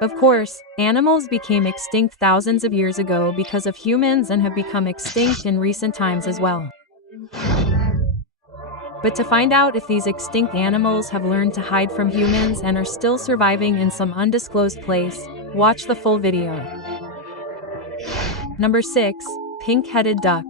Of course, animals became extinct thousands of years ago because of humans and have become extinct in recent times as well. But to find out if these extinct animals have learned to hide from humans and are still surviving in some undisclosed place, watch the full video. Number 6. Pink-headed duck.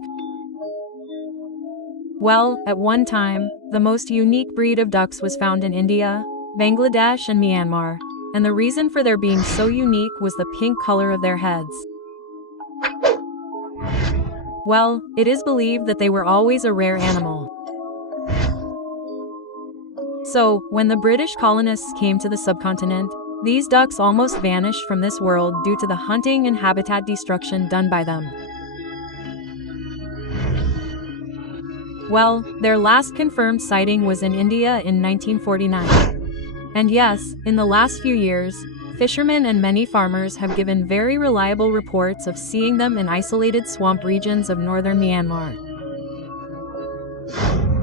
Well, at one time, the most unique breed of ducks was found in India, Bangladesh and Myanmar, and the reason for their being so unique was the pink color of their heads. Well, it is believed that they were always a rare animal. So, when the British colonists came to the subcontinent, these ducks almost vanished from this world due to the hunting and habitat destruction done by them. Well, their last confirmed sighting was in India in 1949. And yes, in the last few years, fishermen and many farmers have given very reliable reports of seeing them in isolated swamp regions of northern Myanmar.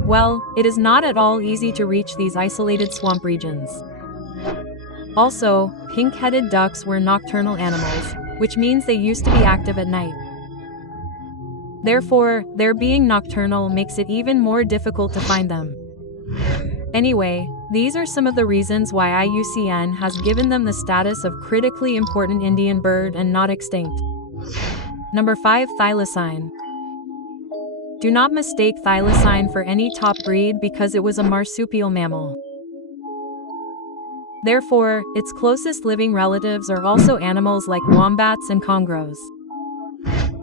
Well, it is not at all easy to reach these isolated swamp regions. Also, pink-headed ducks were nocturnal animals, which means they used to be active at night. Therefore, their being nocturnal makes it even more difficult to find them. Anyway, these are some of the reasons why IUCN has given them the status of critically important Indian bird and not extinct. Number 5. Thylacine. Do not mistake thylacine for any top breed because it was a marsupial mammal. Therefore, its closest living relatives are also animals like wombats and congros.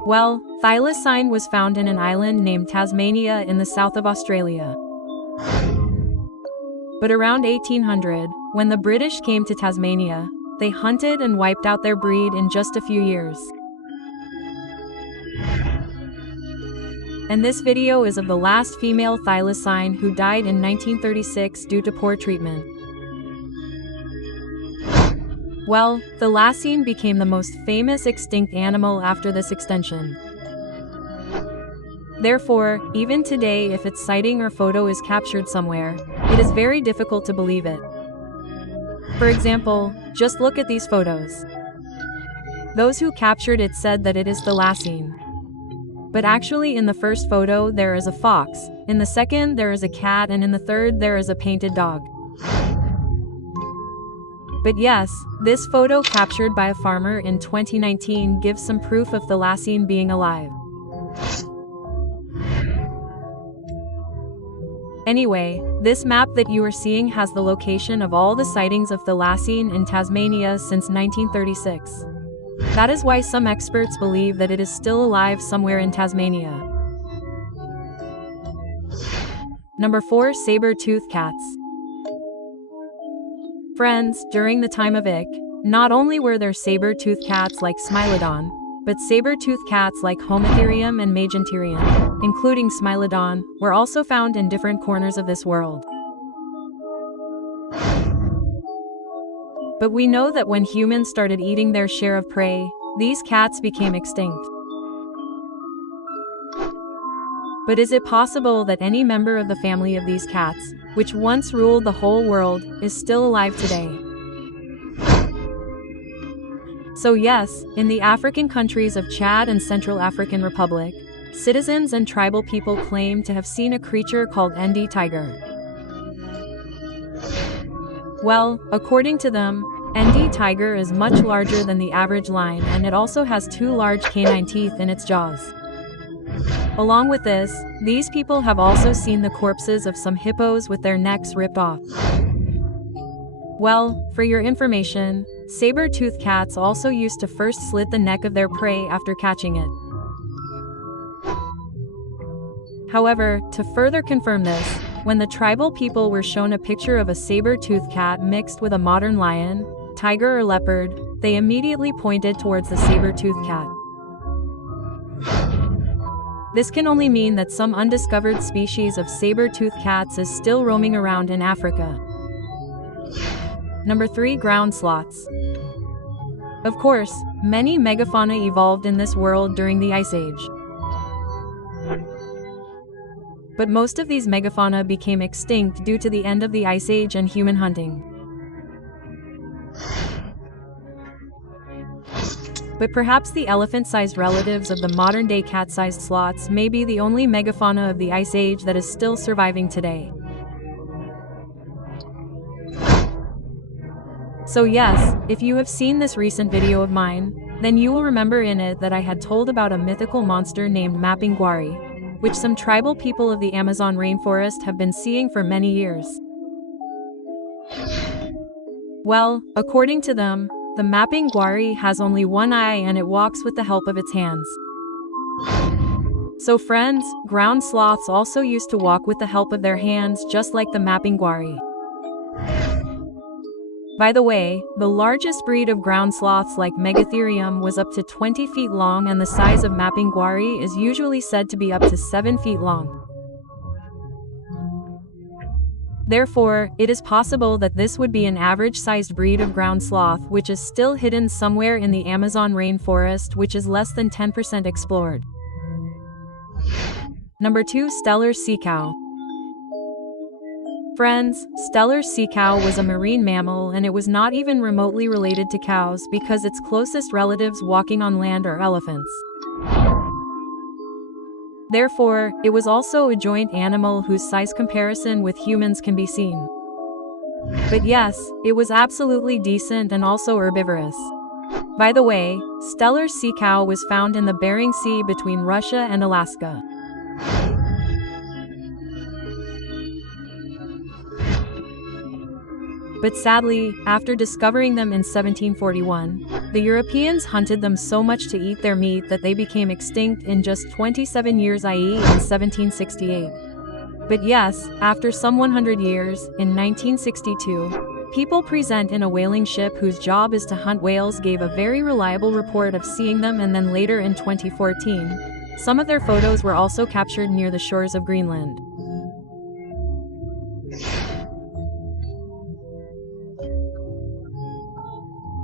Well, thylacine was found in an island named Tasmania in the south of Australia. But around 1800, when the British came to Tasmania, they hunted and wiped out their breed in just a few years. And this video is of the last female thylacine who died in 1936 due to poor treatment. Well, thylacine became the most famous extinct animal after this extinction. Therefore, even today if its sighting or photo is captured somewhere, it is very difficult to believe it. For example, just look at these photos. Those who captured it said that it is thylacine. But actually in the first photo there is a fox, in the second there is a cat and in the third there is a painted dog. But yes, this photo captured by a farmer in 2019 gives some proof of thylacine being alive. Anyway, this map that you are seeing has the location of all the sightings of thylacine in Tasmania since 1936. That is why some experts believe that it is still alive somewhere in Tasmania. Number 4. Saber-toothed cats. Friends, during the time of Ick, not only were there saber-toothed cats like Smilodon, but saber-toothed cats like Homotherium and Magenterium, including Smilodon, were also found in different corners of this world. But we know that when humans started eating their share of prey, these cats became extinct. But is it possible that any member of the family of these cats, which once ruled the whole world, is still alive today? So yes, in the African countries of Chad and Central African Republic, citizens and tribal people claim to have seen a creature called Ndi tiger. Well, according to them, Ndi tiger is much larger than the average lion and it also has 2 large canine teeth in its jaws. Along with this, these people have also seen the corpses of some hippos with their necks ripped off. Well, for your information, saber-toothed cats also used to first slit the neck of their prey after catching it. However, to further confirm this, when the tribal people were shown a picture of a saber-toothed cat mixed with a modern lion, tiger or leopard, they immediately pointed towards the saber-toothed cat. This can only mean that some undiscovered species of saber-toothed cats is still roaming around in Africa. Number 3. Ground sloths. Of course, many megafauna evolved in this world during the Ice Age. But most of these megafauna became extinct due to the end of the Ice Age and human hunting. but perhaps the elephant-sized relatives of the modern-day cat-sized sloths may be the only megafauna of the Ice Age that is still surviving today. So yes, if you have seen this recent video of mine, then you will remember in it that I had told about a mythical monster named Mapinguari, which some tribal people of the Amazon rainforest have been seeing for many years. Well, according to them, the Mapinguari has only one eye and it walks with the help of its hands. So friends, ground sloths also used to walk with the help of their hands just like the Mapinguari. By the way, the largest breed of ground sloths like Megatherium was up to 20 feet long, and the size of Mapinguari is usually said to be up to 7 feet long. Therefore, it is possible that this would be an average-sized breed of ground sloth which is still hidden somewhere in the Amazon rainforest, which is less than 10% explored. Number 2. Steller sea cow. Friends, Steller sea cow was a marine mammal, and it was not even remotely related to cows because its closest relatives walking on land are elephants. Therefore, it was also a joint animal whose size comparison with humans can be seen. But yes, it was absolutely decent and also herbivorous. By the way, Steller sea cow was found in the Bering Sea between Russia and Alaska. But sadly, after discovering them in 1741, the Europeans hunted them so much to eat their meat that they became extinct in just 27 years, i.e. in 1768. But yes, after some 100 years, in 1962, people present in a whaling ship whose job is to hunt whales gave a very reliable report of seeing them, and then later in 2014, some of their photos were also captured near the shores of Greenland.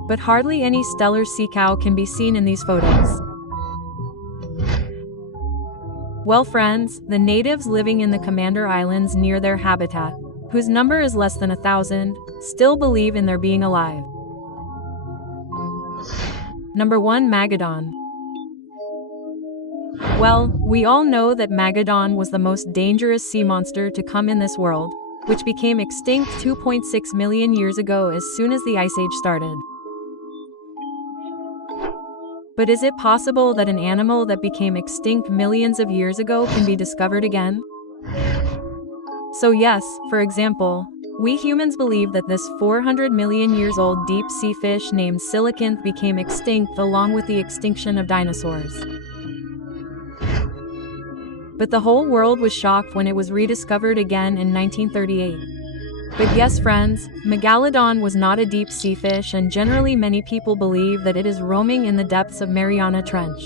But hardly any Steller sea cow can be seen in these photos. Well friends, the natives living in the Commander Islands near their habitat, whose number is less than 1,000, still believe in their being alive. Number 1. Megalodon. Well, we all know that Megalodon was the most dangerous sea monster to come in this world, which became extinct 2.6 million years ago as soon as the Ice Age started. But is it possible that an animal that became extinct millions of years ago can be discovered again? So yes, for example, we humans believe that this 400 million years old deep-sea fish named coelacanth became extinct along with the extinction of dinosaurs. But the whole world was shocked when it was rediscovered again in 1938. But yes friends, Megalodon was not a deep-sea fish, and generally many people believe that it is roaming in the depths of Mariana Trench.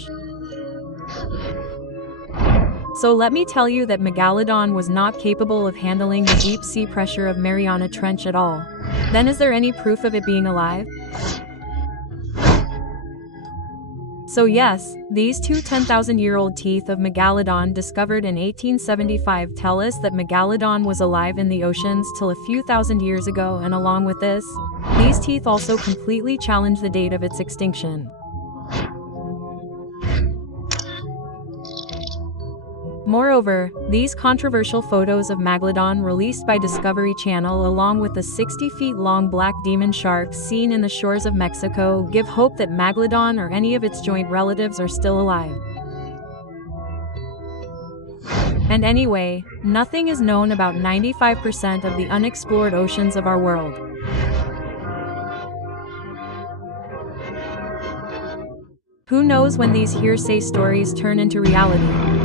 So let me tell you that Megalodon was not capable of handling the deep-sea pressure of Mariana Trench at all. Then is there any proof of it being alive? So yes, these two 10,000-year-old teeth of Megalodon discovered in 1875 tell us that Megalodon was alive in the oceans till a few thousand years ago, and along with this, these teeth also completely challenge the date of its extinction. Moreover, these controversial photos of Megalodon released by Discovery Channel along with the 60 feet long black demon shark seen in the shores of Mexico give hope that Megalodon or any of its joint relatives are still alive. And anyway, nothing is known about 95% of the unexplored oceans of our world. Who knows when these hearsay stories turn into reality?